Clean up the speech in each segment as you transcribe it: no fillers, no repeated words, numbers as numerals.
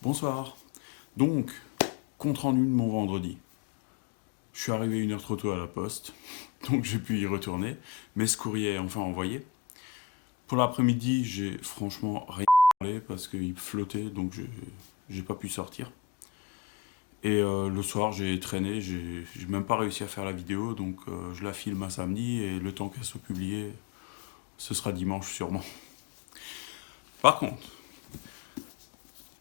Bonsoir. Donc, compte rendu de mon vendredi. Je suis arrivé 1 heure trop tôt à la poste, donc j'ai pu y retourner, mais ce courrier est enfin envoyé. Pour l'après-midi, j'ai franchement rien parlé parce qu'il flottait, donc j'ai pas pu sortir. Et le soir, j'ai traîné, j'ai même pas réussi à faire la vidéo, donc je la filme à samedi et le temps qu'elle soit publiée, ce sera dimanche sûrement. Par contre,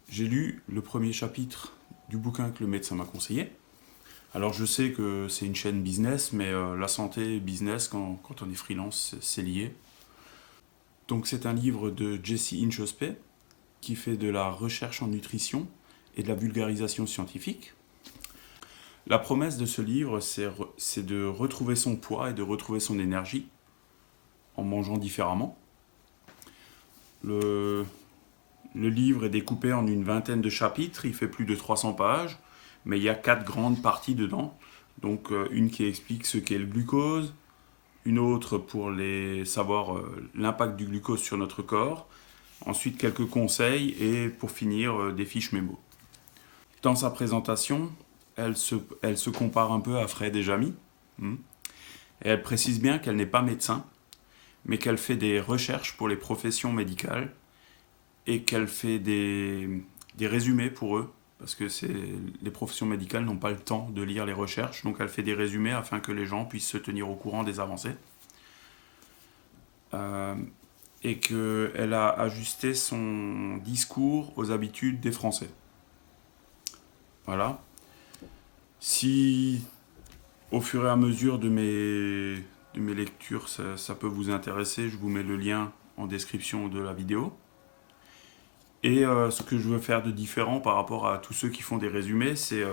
j'ai lu le premier chapitre du bouquin que le médecin m'a conseillé. Alors je sais que c'est une chaîne business, mais la santé et business, quand on est freelance, c'est lié. Donc c'est un livre de Jesse Inchauspé qui fait de la recherche en nutrition et de la vulgarisation scientifique. La promesse de ce livre, c'est de retrouver son poids et de retrouver son énergie en mangeant différemment. Le, le livre est découpé en une vingtaine de chapitres, il fait plus de 300 pages, mais il y a 4 grandes parties dedans. Donc une qui explique ce qu'est le glucose, une autre pour savoir l'impact du glucose sur notre corps, ensuite quelques conseils et pour finir des fiches mémo. Dans sa présentation, elle se compare un peu à Fred et Jamy, et elle précise bien qu'elle n'est pas médecin, mais qu'elle fait des recherches pour les professions médicales et qu'elle fait des résumés pour eux, parce que les professions médicales n'ont pas le temps de lire les recherches, donc elle fait des résumés afin que les gens puissent se tenir au courant des avancées. Euh, et qu'elle a ajusté son discours aux habitudes des Français. Voilà. Si au fur et à mesure de mes lectures ça peut vous intéresser, je vous mets le lien en description de la vidéo. Et ce que je veux faire de différent par rapport à tous ceux qui font des résumés, c'est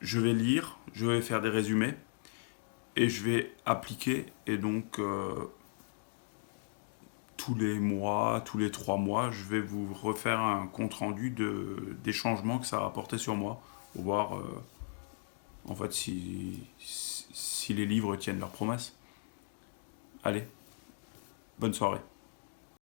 je vais lire, je vais faire des résumés et je vais appliquer et donc tous les mois, tous les 3 mois, je vais vous refaire un compte rendu des changements que ça a apporté sur moi pour voir en fait si les livres tiennent leurs promesses. Allez, bonne soirée.